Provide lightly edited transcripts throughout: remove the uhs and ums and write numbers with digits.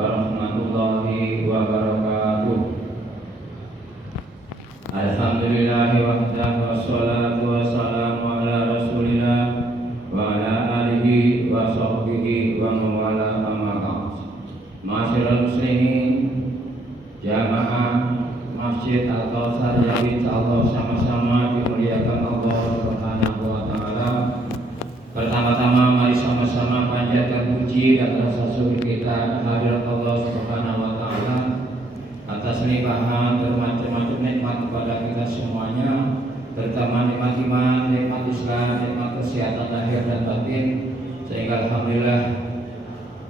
warahmatullahi wabarakatuh. Alhamdulillahi wahdahu wassalatu wassalamu ala rasulillah wa ala alihi wa sahbihi wa mawala amma ba'd. Ma'asyiral muslimin, jamaah Masjid Al-Kautsar yang insyaallah sama-sama dimuliakan Allah Subhanahu wa taala. Pertama-tama mari sama-sama panjatkan puji dan rasa syukur kita kehadirat Allah Subhanahu wa taala atas limpahan bermacam-macam nikmat kepada kita semuanya, terutama nikmat iman, nikmat Islam, nikmat kesehatan lahir dan batin, sehingga alhamdulillah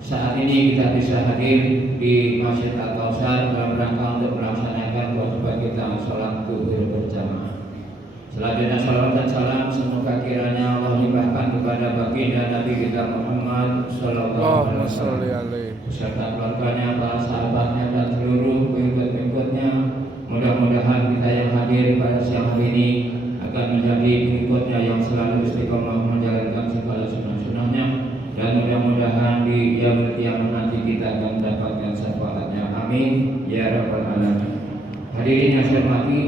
saat ini kita bisa hadir di Masjid Al-Kautsar dalam rangka untuk melaksanakan kewajiban kita sholat zuhur berjamaah. Selanjutnya salawat dan salam semoga kiranya Allah limpahkan kepada baginda Nabi kita Muhammad sallallahu alaihi wasallam beserta keluarganya, para sahabatnya dan seluruh pengikut-pengikutnya. Mudah-mudahan kita yang hadir pada siang hari ini akan menjadi pengikutnya yang selalu istiqomah menjalankan segala sunnah-sunnahnya, dan mudah-mudahan di yaumul qiyamah nanti kita akan mendapatkan syafaatnya. Amin ya rabbal alamin. Hadirin yang saya hormati,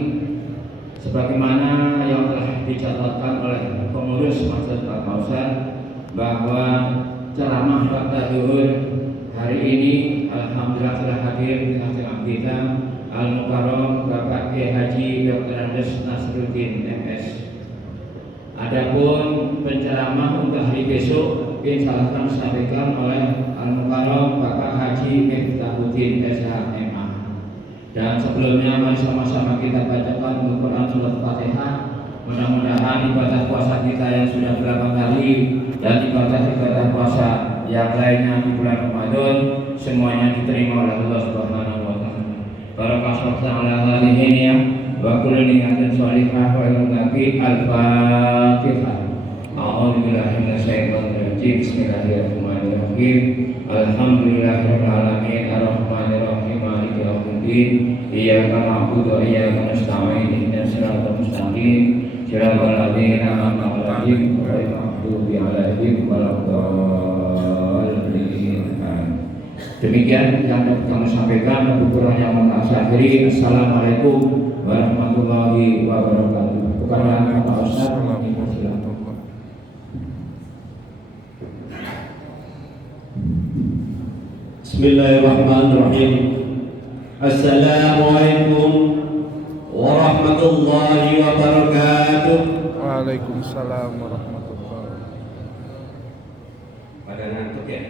sebagaimana yang telah dicatatkan oleh pengurus Masjid Al-Kautsar bahwa ceramah pada zuhur hari ini alhamdulillah telah hadir di tengah-tengah kita Al-Mukarram Bapak Kiai Haji Dr. Andes Nasruddin MS. Adapun penceramah untuk hari besok insyaallah akan disampaikan oleh Al-Mukarram Bapak Haji Miftahuddin SHMA. Dan sebelumnya mari sama-sama kita bacakan Al-Quran surat Fatihah. Mudah-mudahan ibadah puasa kita yang sudah berapa kali dan ibadah puasa yang lainnya di bulan Ramadan semuanya diterima oleh Allah Subhanahu wa taala. Barakallahus ala hadirin wa kullu niyatin shalihah wa ilmuqi al-Fatihah. A'udzubillahi minasyaitonir rajim. Bismillahirrahmanirrahim. Alhamdulillahirabbil alamin arrahmanir rahim maliki yaumiddin. Iyyaka na'budu wa iyyaka nasta'in ihdinas siratal mustaqim siratal ladzina an'amta 'alaihim ghairil maghdubi 'alaihim waladdallin. Demikian yang dapat kami sampaikan. Kurangnya mohon maaf. Assalamualaikum warahmatullahi wabarakatuh. Kepada Pak Ustaz, Bismillahirrahmanirrahim. Assalamualaikum warahmatullahi wabarakatuh. Waalaikumsalam warahmatullahi wabarakatuh. Pada ngantuk ya?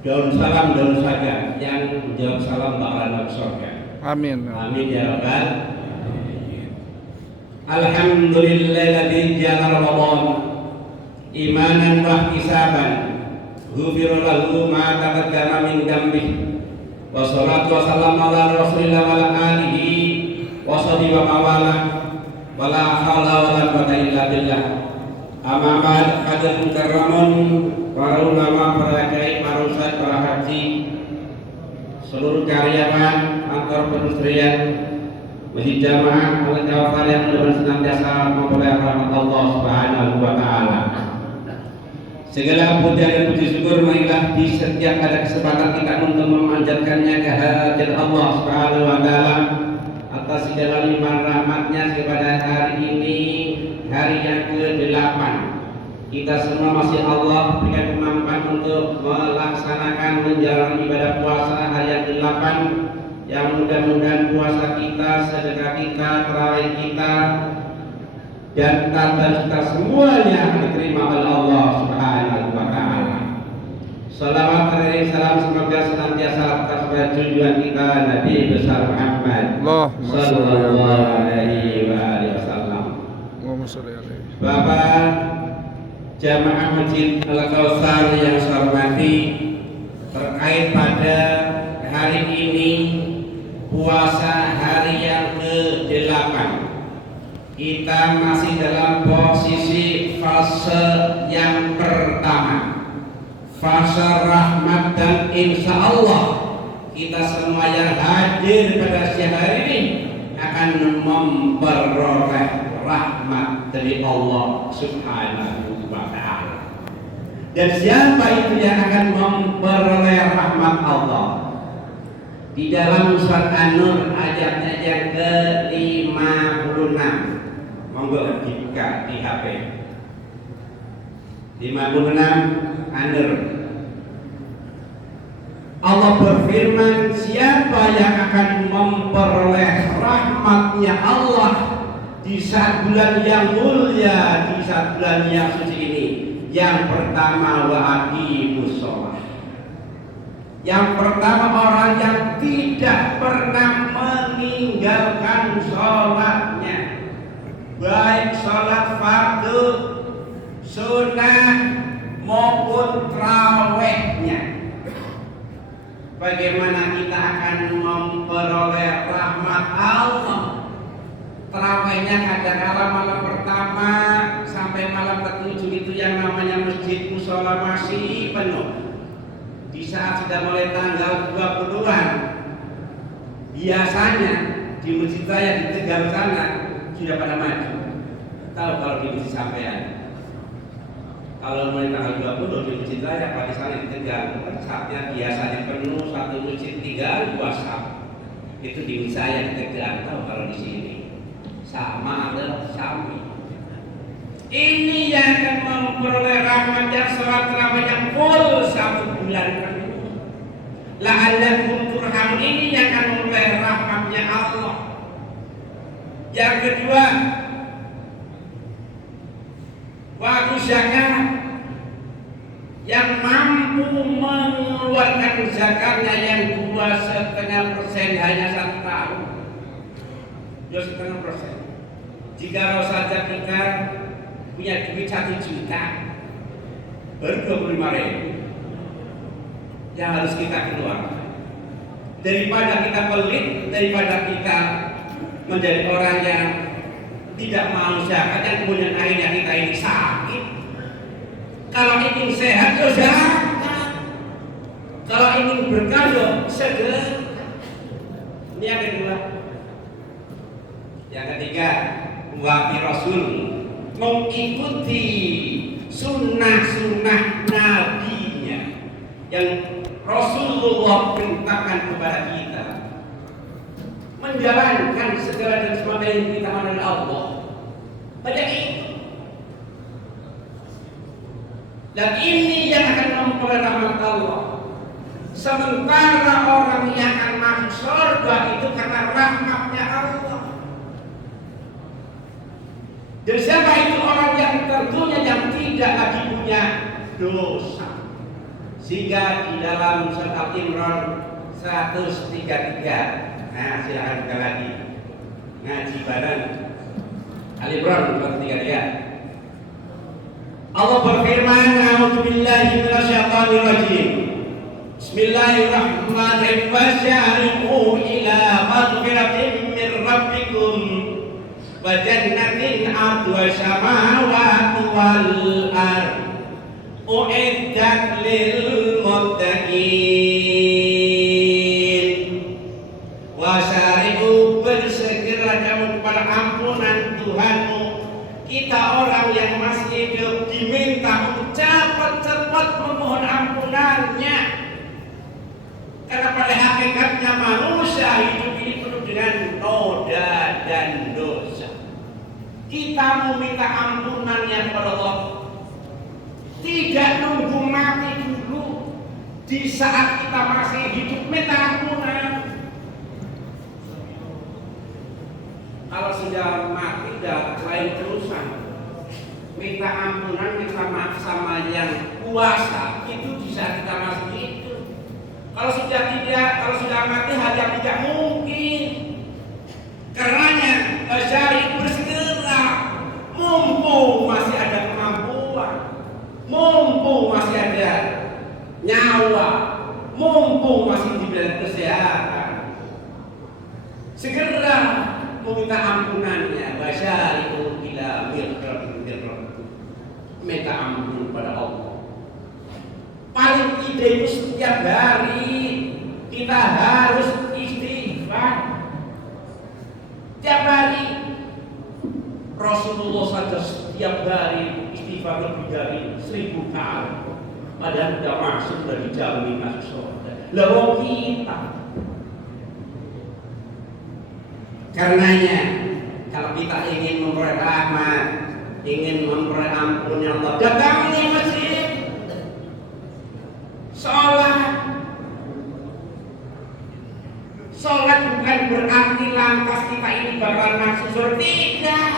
Daun saja, yang jawab salam bakalan masuk surga. Amin. Amin ya rabbal. Alhamdulillahilladzi ja'ala Ramadan imanan wa ihtisaban ghufira lahu ma taqaddama min dhanbihi. Wassalatu wassalamu ala rasulillah wa ala alihi wa sahbihi wa mawala wa la haula wa la quwwata illa billah. Amma ba'd, hadirin mukarramun, para ulama, para kiai, para ustaz, para haji, seluruh karyawan kantor perindustrian Masjid Jamaah Al-Kautsar yang mudah-mudahan senantiasa memperoleh rahmat Allah Subhanahu wa taala. Segala puja dan puji syukur marilah di setiap ada kesempatan kita untuk memanjatkannya kehadirat Allah Subhanahu wa taala atas segala limpahan rahmatnya kepada hari ini, hari yang ke-8. Kita semua masih Allah berikan kemampuan untuk melaksanakan menjalani ibadah puasa hari yang ke-8, yang mudah-mudahan puasa kita, sedekah kita, tarawih kita dan tanda kita semuanya diterima oleh Allah Subhanahu wa taala. Salawat dan salam semoga senantiasa atas junjungan kita Nabi besar Muhammad sallallahu alaihi wasallam. Bapak jamaah Masjid Al-Kautsar yang saya hormati, terkait pada hari ini puasa hari yang ke-8, kita masih dalam posisi fase yang pertama, fase rahmat, dan insya Allah kita semua yang hadir pada siang hari ini akan memperoleh rahmat dari Allah Subhanahu wa ta'ala. Dan siapa itu yang akan memperoleh rahmat Allah. Di dalam surat An-Nur ayatnya yang ke-56. Monggo dibuka di HP. 56 An-Nur. Allah berfirman, siapa yang akan memperoleh rahmatnya Allah di saat bulan yang mulia, di saat bulan yang suci ini? Yang pertama, wa aqimus shalah. Yang pertama, orang yang tidak pernah meninggalkan sholatnya, baik sholat fardu, sunnah maupun tarawihnya. Bagaimana kita akan memperoleh rahmat Allah? Tarawihnya kadang-kala malam pertama sampai malam ke-7 itu yang namanya masjid mushola masih penuh. Di saat sudah mulai tanggal 20-an, biasanya di masjid saya di Tegal sana sudah pada maju. Tahu kalau di masjid sampean, kalau mulai tanggal 20 di masjid saya pada sana di Tegal, saatnya biasanya penuh satu masjid 3 2 saf. Itu di masjid saya di Tegal. Tahu kalau di sini sama adalah sami. Ini yang akan memperoleh rahmat yang sholat tarawih yang full 1 bulan penuh. La'allakum turhamun, ini yang akan memperoleh rahmatnya Allah. Yang kedua, waktu zakat, yang mampu mengeluarkan zakatnya yang 2,5% hanya 1 tahun, 2,5%. Jika saja kita punya duit 1 juta, baru 25.000 yang harus kita keluarkan. Daripada kita pelit, daripada kita menjadi orang yang tidak mau zakat, yang kemudian akhirnya kita ini sakit. Kalau ingin sehat, ya zakat. Kalau ingin berkah, ya sedekah. Ini yang kedua. Yang ketiga, waqi Rasul, mengikuti sunnah-sunnah nabinya yang Rasulullah perintahkan kepada kita, menjalankan segala dan semua yang kita oleh Allah. Banyak itu. Dan ini yang akan memperoleh rahmat Allah. Sementara orang yang akan masuk surga itu karena rahmatnya Allah. Dan siapa itu orang yang tentunya yang tidak lagi punya dosa. Sehingga di dalam surat Al-Imran 133. Nah, silakan buka lagi. Ngaji bareng. Al-Imran 133. Allah berfirman, "A'udzubillahi minasyaitonir rajim. Bismillahirrahmanirrahim. Wasyari'u ila maghfiratin min rabbikum wa jannatin 'arduha samawati wal ardh u'iddat lil muttaqin." Wasyari'u, bersegera kamu kepada ampunan Tuhanmu. Kita orang yang masih hidup diminta untuk cepat-cepat memohon ampunannya. Karena pada hakikatnya manusia hidup ini penuh dengan noda dan dosa. Kita meminta ampunannya kepada Allah. Tidak nunggu mati dulu. Di saat kita masih hidup minta ampunan. Kalau sudah mati dah lain urusan. Minta ampunan, minta maaf sama yang kuasa itu bisa kita masih hidup. Kalau sudah tidak, kalau sudah mati hanya tidak mungkin. Karenanya syari bersegera, mumpung masih ada kemampuan, mumpung masih ada nyawa, mumpung masih diberi kesehatan, segera meminta ampunannya. Wasyari'u ila maghfiratin min rabbikum, minta ampun pada Allah. Paling tidak itu setiap hari kita harus istighfar. Setiap hari. Rasulullah saja setiap hari istighfar lebih dari 1000 kali. padahal sudah masuk, sudah dijamin masuk surga. Lah wong kita. Karenanya kalau kita ingin memperoleh rahmat, ingin memperoleh ampunnya Allah, datangi masjid, sholat bukan berarti lantas kita ini bakal masuk surga. Tidak,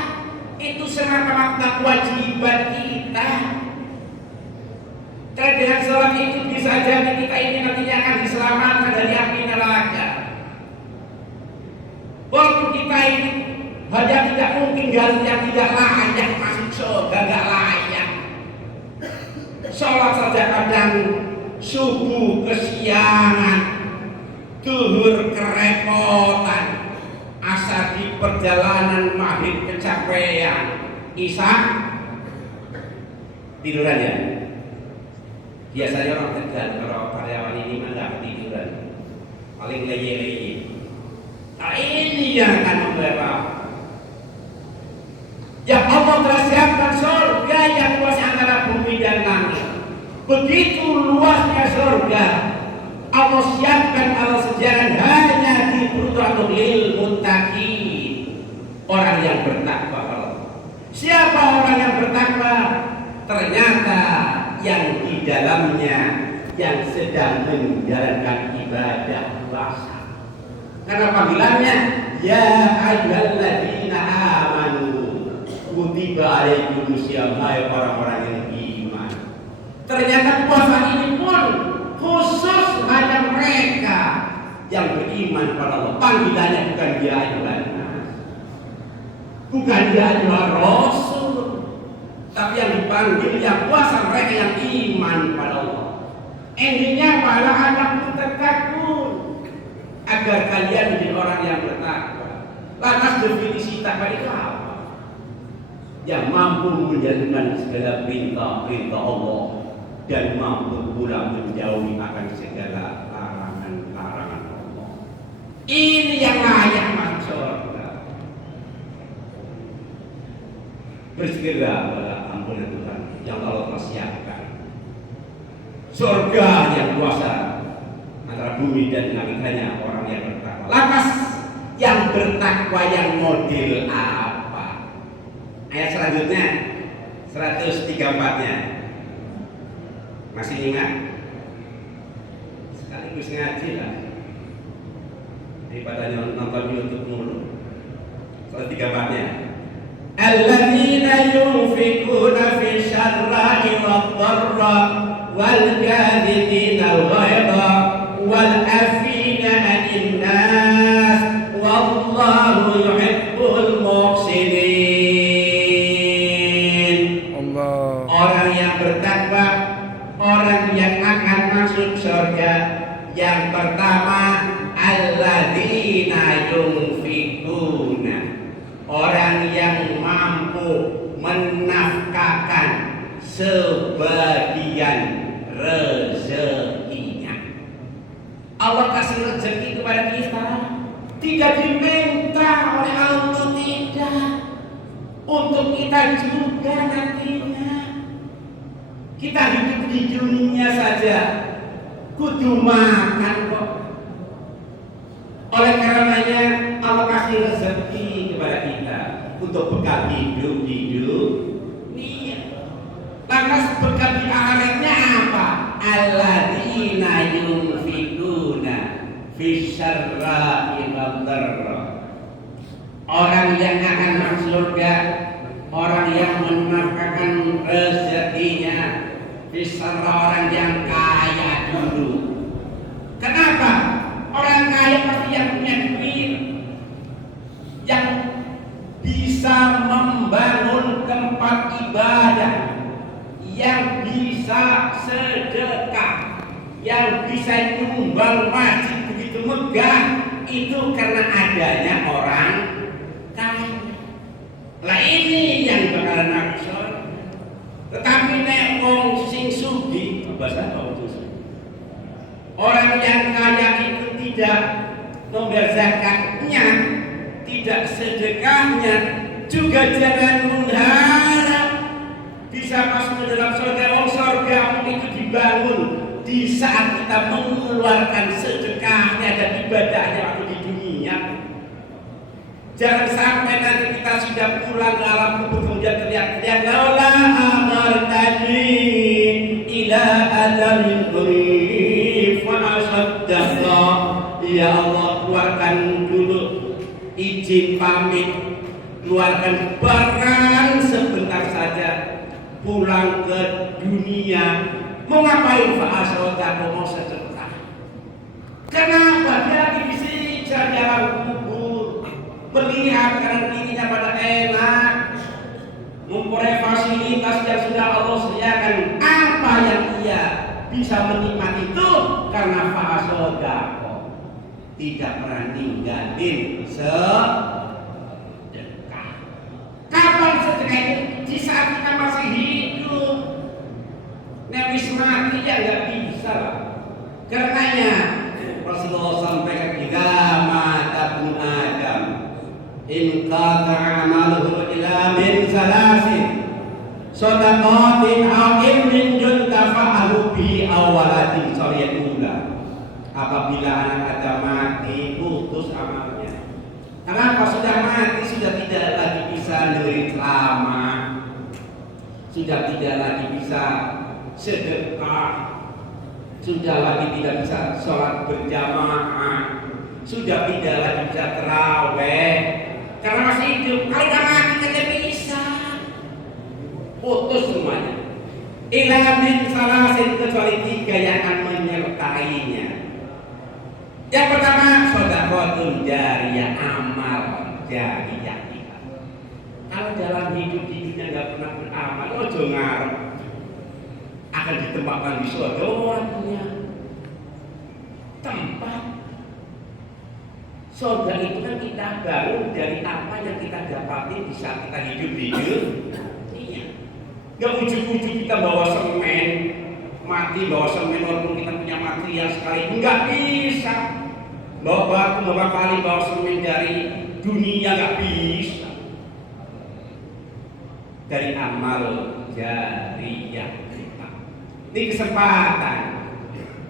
itu semata-mata kewajiban kita. Karena dengan sholat itu bisa jadi kita ini nantinya akan diselamatkan dari api neraka. Walaupun kita ini hanya tidak mungkin yang tidak layak masuk surga, tidak layak. Sholat saja kadang subuh kesiangan, duhur kerepotan, asar di perjalanan maghrib kecapean, isya tiduran ya. Biasanya orang Tegal kalau karyawan ini nggak tiduran, paling leye-leye. Nah ini yang akan membawa. Yang Allah telah siapkan surga yang luas antara bumi dan langit. Begitu luasnya surga, Allah siapkan, Allah sediakan hanya diperuntukkan lil muttaqin, orang yang bertakwa. Siapa orang yang bertakwa? Ternyata yang di dalamnya yang sedang menjalankan ibadah puasa. Karena panggilannya ya ayyuhalladzina amanu kutiba alaikumusiyam, hai orang-orang yang beriman. Ternyata puasa ini pun khusus hanya mereka yang beriman pada Allah. Panggilannya bukan ya ayyuhannas, bukan ya ayyuhar rasul, tapi yang dipanggil yang puasa mereka yang iman pada Allah. Endingnya malah anak bertakwa, agar kalian menjadi orang yang bertakwa. Lantas definisi takwa itu apa? Yang mampu menjalankan segala perintah-perintah Allah dan mampu pula menjauhi akan segala larangan-larangan Allah. Ini yang layak masuk surga. Bersegera pada ampunan Tuhan yang Allah telah siapkan. Surga yang kuasa antara bumi dan langit hanya orang yang bertakwa. Lantas yang bertakwa yang model apa? Ayat selanjutnya 134-nya. Masih ingat? Sekaligus ngaji lah, daripada nonton YouTube mulu. 134-nya. Alladzina yunfikuna fi syarra'i wad-dharra wal kadhibina al-ghaidha wal 'afina 'anil nas wallahu yuhibbul muhsinin. Allah. Orang yang bertakwa, orang yang akan masuk surga, yang pertama alladzina yunfikuna, orang yang mampu menafkahkan sebagian rezekinya. Allah kasih rezeki kepada kita tidak diminta oleh Allah, tidak, untuk kita juga nantinya. Kita hidup di dunia saja kudu makan kok. Oleh karenanya Allah kasih rezeki kepada kita untuk bekal hidup di dunia. Lantas bekal di akhiratnya apa? Alladzina yunfikuna fi syarra'i wad-dharra. Orang yang akan masuk surga, orang yang menafkahkan rezekinya, bisa orang yang kaya dulu. Kenapa? Orang kaya pasti yang punya duit, yang bisa membangun tempat ibadah, yang bisa sedekah, yang bisa nyumbang masjid begitu megah, itu karena adanya orang kaya. Lah ini yang bakalan masuk surga. Tetapi nek wong sing sugih, bahasa apa itu? Orang yang kaya itu tidak membayar zakatnya, tidak sedekahnya, juga jangan mengharap bisa masuk ke dalam surga. Surga itu dibangun di saat kita mengeluarkan sedekahnya dan ibadahnya waktu di dunia. Jangan sampai nanti kita sudah pulang ke alam kubur kemudian teriak-teriak, laula amartani ila ajalin qarib fa asaddaqa. Ya Allah, keluarkan dulu izin pamit, keluarkan peran sebentar saja, pulang ke dunia. Mau ngapain fa asaddaqa, mau sedekah. Kenapa? Dia lagi disiksa di alam kubur, melihat kanan kirinya pada enak, memperoleh fasilitas yang sudah Allah sediakan. Apa yang ia bisa menikmati itu? Karena fa'asodako tidak pernah ninggalin sedekah. Kapan sedekah itu? Di saat kita masih hidup. Nebis mati ya nggak bisa lah. Karenanya Rasulullah sampaikan, jika mata ibnu Adam in qata'a amaluhu ila min salasin shadaqatin aw ilmin yuntafa'u bihi aw waladin salihah. Apabila anak Adam mati, putus amalnya. Kenapa? Sudah mati, sudah tidak lagi bisa dengerin ceramah, sudah tidak lagi bisa sedekah, sudah lagi tidak bisa sholat berjamaah, sudah tidak lagi bisa terawih karena masih hidup. Kalau udah mati tidak bisa, putus semuanya. Ila min salasin, kecuali 3 yang akan menyertainya. Yang pertama, shadaqatun jariyah, amal jariyah. Kalau dalam hidup di dunia nggak pernah beramal, ojo ngarep akan ditempatkan di surga. Orangnya tempat surga itu kan kita bangun dari apa yang kita dapati di saat kita hidup di dunia. Gak ujuk-ujuk kita bawa semen, mati bawa semen walaupun kita punya material sekali, nggak bisa. Bawa batu, bawa kali, bawa semen dari dunia, nggak bisa. Dari amal jariyah. Ini kesempatan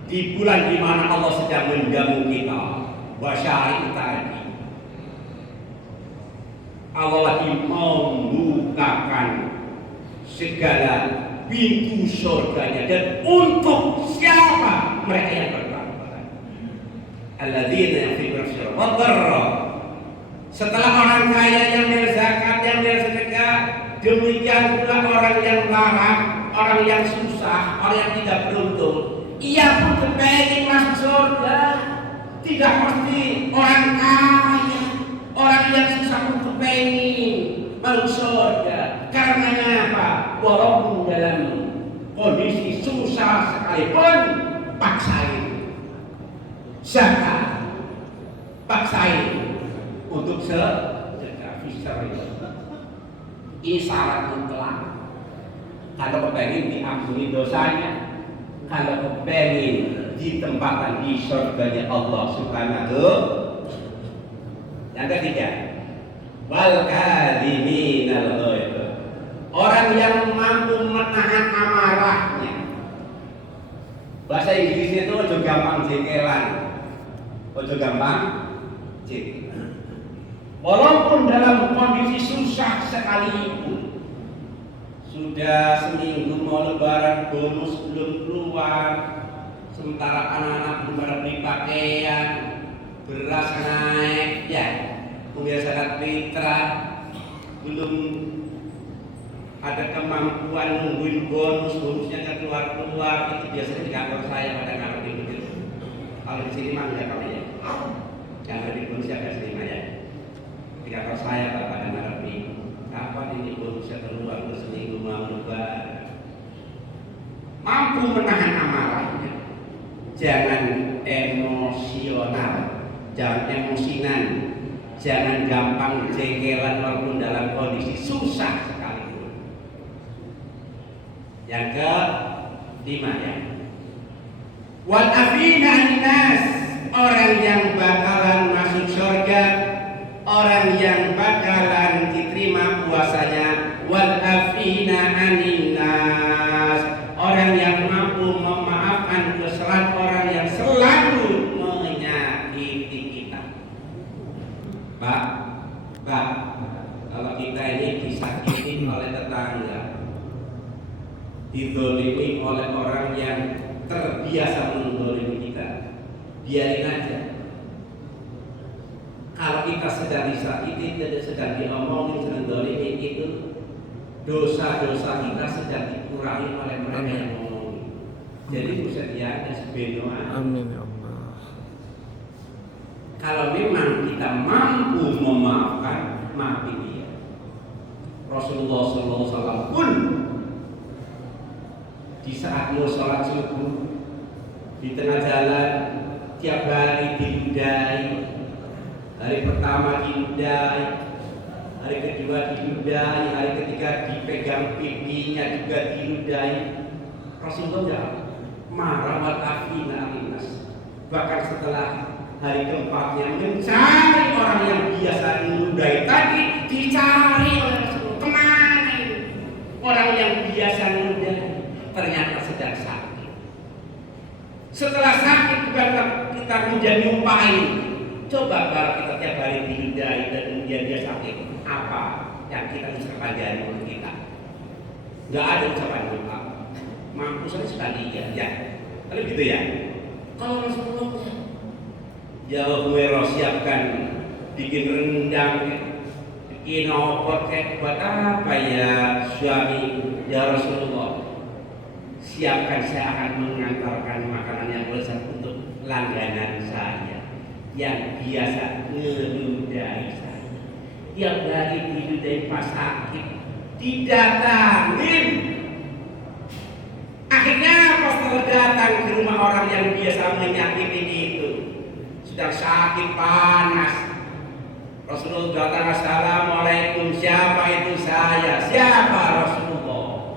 di bulan di mana Allah sedang menjamu kita. Wasyari tadi Allah lagi membukakan segala pintu surganya, dan untuk siapa? Mereka yang bertakwa. Alladzina yunfiquna fis sirri. Setelah orang kaya yang berzakat, yang bersedekah, demikian pula orang yang larang, orang yang susah, orang yang tidak beruntung, ia pun kepengen masuk surga. Tidak mesti orang kaya, orang yang susah pun kepengen masuk surga. Karenanya apa? Walaupun dalam kondisi susah sekalipun, paksain zakat, paksain untuk sedekah fisabilillah. Ini syarat mutlak. Kalau kepengen diampuni dosanya, kalau kepengen ditempatkan di surganya Allah Subhanahu. Yang ketiga, wal kadhiminal ghaidh, orang yang mampu menahan amarahnya. Bahasa Inggrisnya itu ojo gampang jengkelan, ojo gampang jengkelan. Walaupun dalam kondisi susah sekalipun, sudah seminggu mau lebaran, bonus belum keluar, sementara anak-anak belum pada beli pakaian, beras naik, ya, kemudian zakat fitrah, belum ada kemampuan nungguin bonusnya nggak keluar, itu biasanya di kantor saya pada ngarep itu. Kalau di sini mah enggak kali ya, yang ada di bonus agak sering aja. Di kantor saya pada ngarep kapan ini bonusnya keluar, terus seminggu mau lebaran. Mampu menahan amarahnya, jangan emosional, jangan emosinan, jangan gampang jengkelan walaupun dalam kondisi susah sekalipun. Yang kelima ya, wal afina anas, orang yang bakalan masuk surga, orang yang bakalan diterima puasanya. Wal afina anas, orang yang mampu oleh orang yang terbiasa mendolimi kita. Biarin aja. Kalau kita sedang disakiti, sedang diomongin, sedang dolimi, itu dosa-dosa kita sedang dikurangi oleh mereka yang ngomongin. Jadi bisa diada sebenarnya. Amin ya Allah. Kalau memang kita mampu memaafkan, maafin dia. Rasulullah SAW pun di saat mau sholat subuh di tengah jalan tiap hari diludai. Hari pertama diludai, hari kedua diludai, hari ketiga dipegang pipinya juga diludai. Rasulullah marah wal afina alinas. Bahkan setelah hari keempatnya mencari orang yang biasa diludai tadi, dicari oleh Rasulullah. Kemana ini? Orang yang biasa diludai ternyata sedang sakit. Setelah sakit bukan kita kemudian nyumpain. Coba kalau kita tiap hari diludai dan kemudian dia sakit, apa yang kita ucapkan dari mulut kita? Gak ada ucapan doa. Mampu saja sekali ya. Tapi gitu ya. Kalau Rasulullah ya Allah siapkan bikin rendang, bikin opor kayak buat apa ya suami ya Rasulullah. Siapkan, saya akan mengantarkan makanan yang lezat untuk langganan saya yang biasa ngeludai saya. Tiap hari diludai pas sakit, didatangin. Akhirnya pas datang ke rumah orang yang biasa menyakiti itu, sedang sakit panas. Rasulullah datang, assalamualaikum, siapa itu? Saya. Siapa? Rasulullah.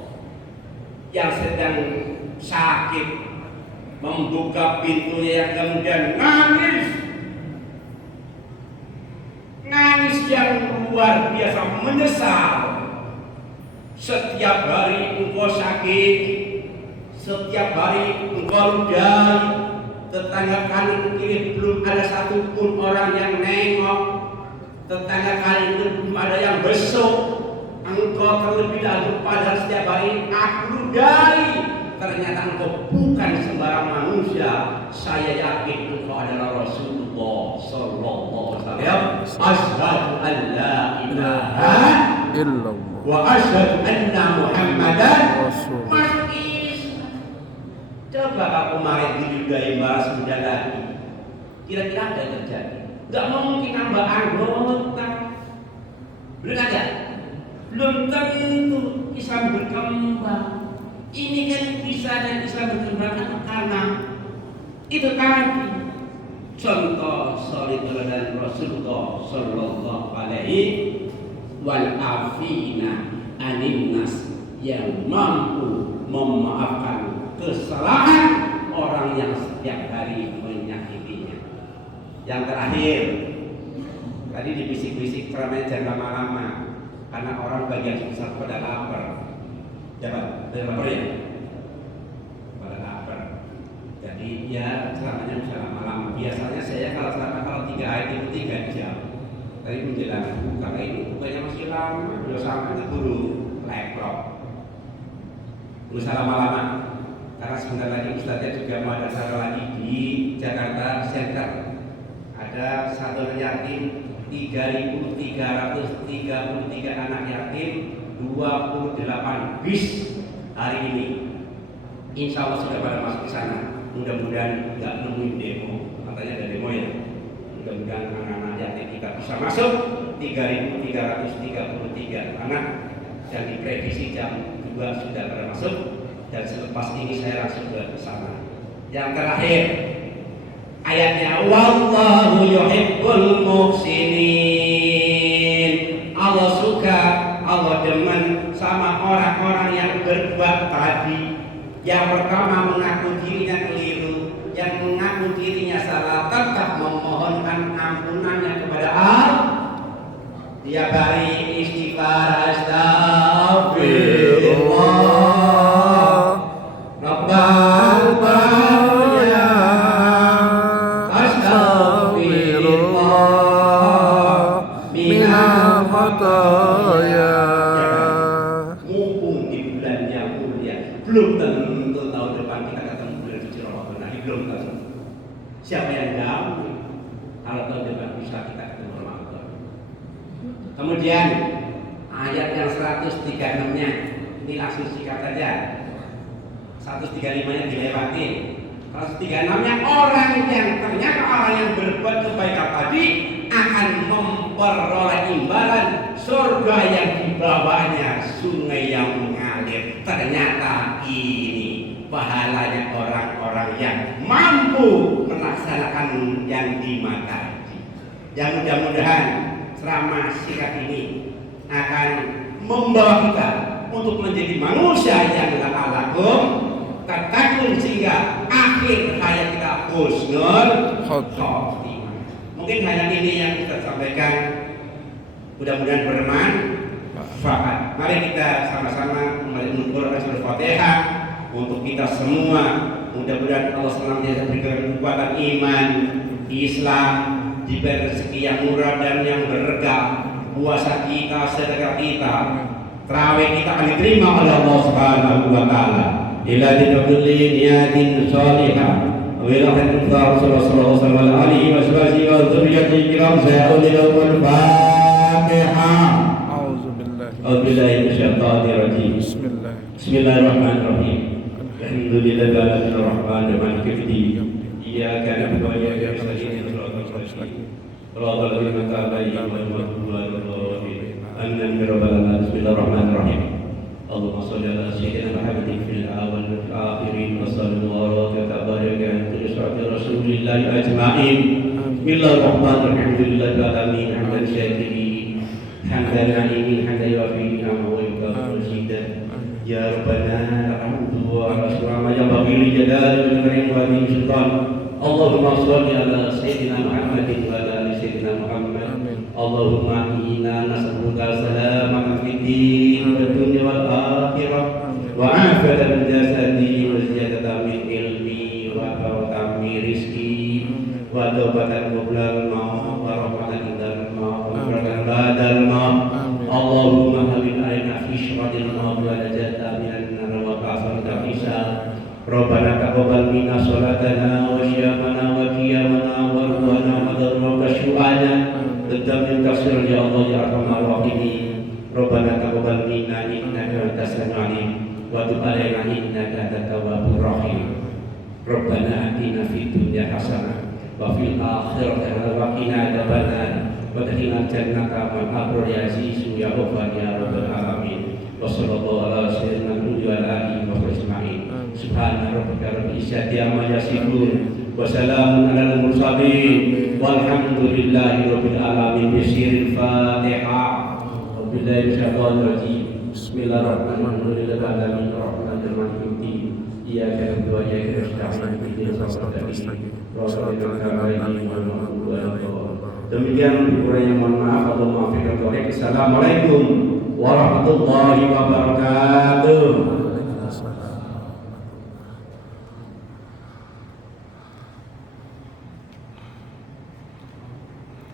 Yang sedang sakit, membuka pintunya kemudian nangis yang luar biasa, menyesal. Setiap hari engkau sakit, setiap hari engkau ludai, tetangga kanan kiri belum ada satupun orang yang nengok, tetangga kanan kiri belum ada yang besuk. Engkau terlebih dahulu pada setiap hari aku ludai. Ternyata engkau bukan sembarang manusia. Saya yakin engkau adalah Rasulullah Sallallahu Alaihi Wasallam. Asyhadu an la ilaha Illallah. wa asyhadu anna Muhammadan Rasulullah. Coba kalau kemarin diludai balas muda lagi, kira-kira apa yang terjadi? Gak mungkin nambah anggota. Belum ada. Belum tentu Islam berkembang. Ini kan bisa dan bisa berkembang karena itu tadi contoh solidarity dari Rasulullah Sallallahu Alaihi wal afina aninnas, yang mampu memaafkan kesalahan orang yang setiap hari menyakitinya. Yang terakhir, tadi dibisik-bisik ceramahnya jangan lama-lama karena orang bagian besar pada lapar. Jangan lapar ya, pada lapar. Jadi ya ceramahnya bisa lama-lama. Biasanya saya kalau ceramah kalau 3 hari itu 3 jam. Tadi menjelang buka ini bukanya masih lama, udah sampai keburu laptop. Berusaha lama-lama karena sebentar lagi Ustaznya juga mau ada acara lagi di Jakarta Center. Ada satu yatim 3.333 anak yatim, 28 bis hari ini. Insya Allah sudah pada masuk ke sana. Mudah-mudahan nggak nemuin demo. Katanya ada demo ya. Mudah-mudahan anak-anak yatim kita bisa masuk 3.333 anak, dan diprediksi jam 2 sudah pada masuk. Dan selepas ini saya langsung ke sana. Yang terakhir, ayatnya wallahu yuhibbul muhsinin. Allah suka, Allah demen sama orang-orang yang berbuat tadi. Yang pertama mengaku dirinya keliru, yang mengaku dirinya salah tetap memohonkan ampunannya kepada Allah. Tiap hari istighfar, astagfirullah, Rabbana ya astagfirullah minal khataya. Mumpung di bulan yang mulia, belum tentu Siapa yang jauh? Kalau tahu juga bisa kita ketemu Ramadan. Kemudian ayat yang 136-nya ini langsung sikat saja. 135-nya dilewati. 136-nya orang yang ternyata orang yang berbuat kebaikan tadi akan memperoleh imbalan surga yang dibawanya sungai yang mengalir. Ternyata ini pahalanya orang-orang yang mampu melaksanakan yang dimata. Yang mudah-mudahan ceramah singkat ini akan membawa kita untuk menjadi manusia yang lakum tatakun sehingga akhir hayat kita husnul khotimah. Mungkin hanya ini yang kita sampaikan, mudah-mudahan bermanfaat. Mari kita sama-sama mengumpulkan surah Fatihah untuk kita semua. Mudah-mudahan Allah senantiasa berikan kekuatan iman, Islam, diberi rezeki yang murah dan yang berkah. Puasa kita, sedekah kita, tarawih kita akan diterima oleh Allah Subhanahu wa taala. Ila dikulli niyatin shalihah. Wa ila hadin Rasulullah sallallahu alaihi wasallam wa dzurriyyati kiram sa'ulil Fatihah. A'udzubillahi minasyaitonir rajim. Bismillahirrahmanirrahim. Alhamdulillahi rabbil alamin maliki yaumiddin. Iyyaka na'budu wa iyyaka nasta'in. Bismillahirrahmanirrahim. Allahumma shalli ala sayyidina Muhammadin fil awwal wal akhirin wa sallallahu wa tabaraka ala sirati rasulillah ajma'in. Bismillahirrahmanirrahim. Alhamdulillahil alamin hamdan syakirin hamdan alimin hamdan yuwafi ni'amahu wa yukafi'u mazidah. Ya Rabbana alhamdu wa asrama ya bagili jalali wal karim wa min sultan. Allahumma shalli ala sayyidina Muhammadin wa ala sayyidina Muhammad. Allahumma inna nas'aluka salamatan fid din wad dunya wal akhirah wa afatan jasadi wa ziyadatan min ilmi wa barakatan min rizqi wa tawbatan qabla al-maut wa rahmatan indal maut wa barakatan ba'dal maut. Allahumma hawwin alaina fi syaratil maut wa najata minan nar wa qasrata hisab. Rabbana taqabbal minna sholatana wa siyamana wa qiyamana wa ruwana wa darrata syu'ana Tetamin kasir ya Allah ya Arhamar Rahimin. Rabbana taqabbal minna innaka antas samiul alim wa tub alaina innaka antat tawwabur rahim. Rabbana atina fid dunya hasanah wa fil akhirati hasanah wa qina adzabannar wa adkhilna jannata ma'al abrar ya azizu ya ghafar ya rabbal alamin. Wa sallallahu ala sayyidina Muhammad wa ala alihi wa sahbihi. Subhana rabbika rabbil izzati amma yasifun wa salamun alal mursalin walhamdulillahi rabbil alamin. Bisiril Fatihah. Wabillahi minasyaitonir rajim. Bismillahirrahmanirrahim. Rahmanir rahim. Iyyaka na'budu wa iyyaka nasta'in. Ihdinas siratal mustaqim. Demikian kurangnya mohon maaf atau maaf. Assalamualaikum warahmatullahi wabarakatuh.